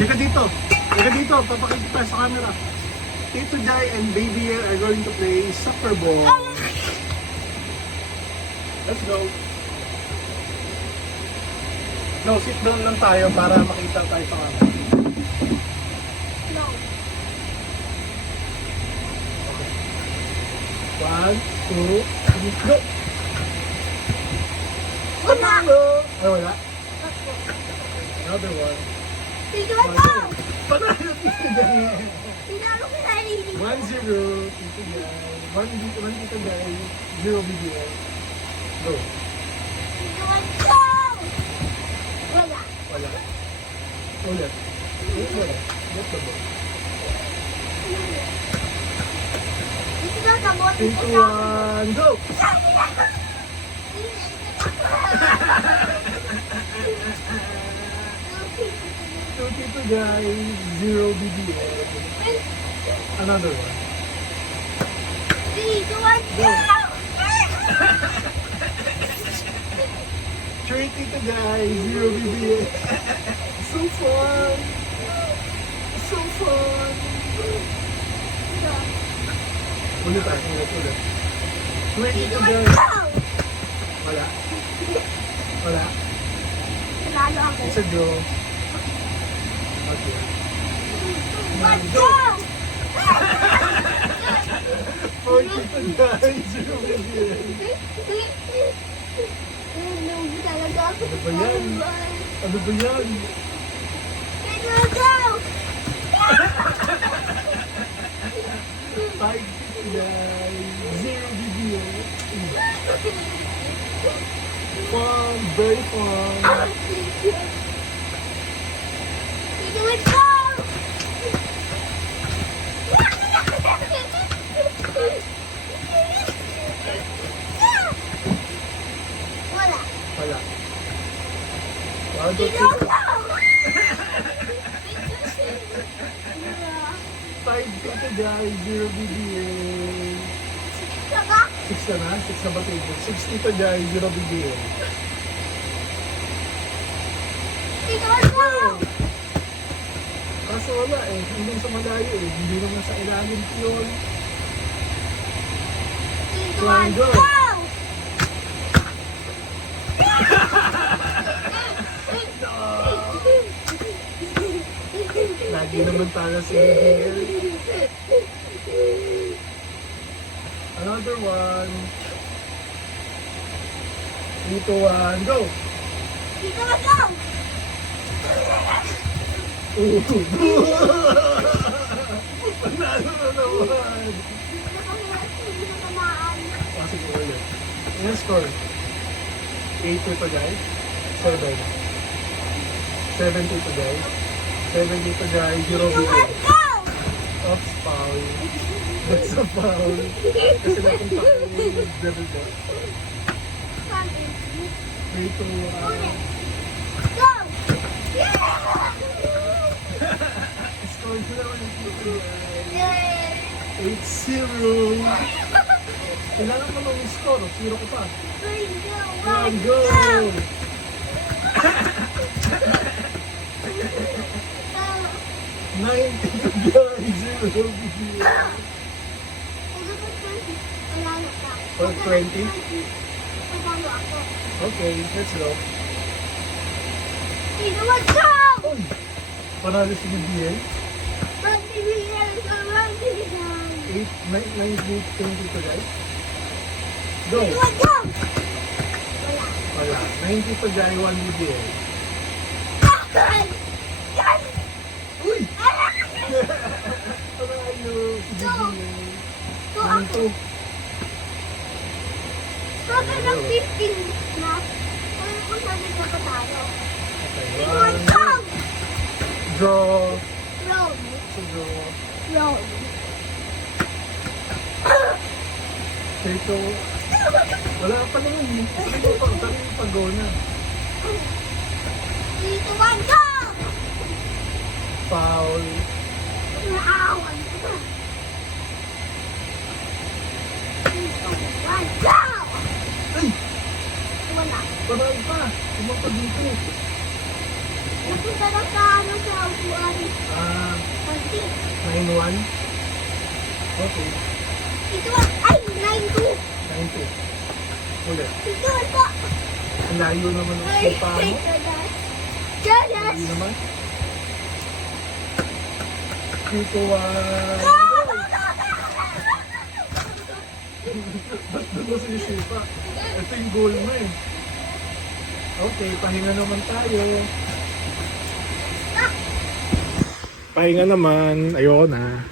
Lika dito. Lika dito. Papakita sa camera. Tito Jai and Baby are going to play soccer ball. Let's go. No, sit down lang tayo para makita tayo sa camera. No. One, two, three, go! Wala. Ay, wala. Another one. Tito, go! Panalo, Tito Jai. Tinalo ko sa sarili ko. 1-0, Tito Jai. 1 Tito Jai, 0 BBL. Go. Tito, go! Wala. Wala. Ulit. Wala. Get the ball. Tito, tabot. 3, 2, 1, go! So, Tito Jai, 0 BBL. Another one. Tito, go! 3 Tito Jai, 0 BBL. So fun! So fun! Ulit tayo, ulit. 3 Tito Jai. Wala. Wala. Tinalo ako. It's a draw. Okay. Go! 4 Tito Jai, 0 BBL. Lugi talaga ako. Ano ba yan? Ano ba yan? Tito, go! 5 Tito Jai, 0 BBL. Fun, very fun. Tito, go! Wala. Wala. One, two, Tito, three. go! 5 Tito Jai, 0 BBL. Saka, 6 na? 6 na ba table? 6 Tito Jai, 0 BBL. Tito, go! Kaso wala eh, hindi sa malayo eh. Hindi naman sa ilalim yun. Tito, One, go! go! Lagi naman tayo sa BBL. Another one. 3, 2, 1, go! Tito, go! Panalo na naman! Ah, sige ulit. Ano score? 8 Tito Jai? 7. 7 Tito Jai? 7 Tito Jai, 0 BBL. Oops, foul. That's a foul. Kasi napunta ko yung double dot. 3, 2, 1. Score ko naman yung Tito Jai. 8-0. Kailangan mo nung score. 0 ko pa. 1, go! 9 Tito Jai, 0 BBL. 20? Okay, let's go. Uy! Panalo si BBL. 8, 9, 10 Tito Jai. Go! Wala. 9 Tito Jai, 1 BBL. Uy! Panalo si BBL. 1, 2. Bakit ang 15 na? Ano kung sabi ko pa tayo? Okay, Tito, 1. go! Draw. Roll. So, draw. Roll. Ito. Wala pa naman. Sabi mo pag-go na. Tito, go! Foul. Wow! Tito, go! Ay! Wala. Parang pa. Kumapa dito. Punta na sa ano sa upuan. Ah, Konti. 9-1. Okay. Ito ay 9-2. 9-2. Ulit. Ito ito. Ang layo naman ng Ay, sopa mo. Jadas. Hindi naman. 3-2-1. Ba't doon mo sinisipa? Ito yung goal mo eh. Okay, pahinga naman tayo. Pahinga naman. Ayoko na.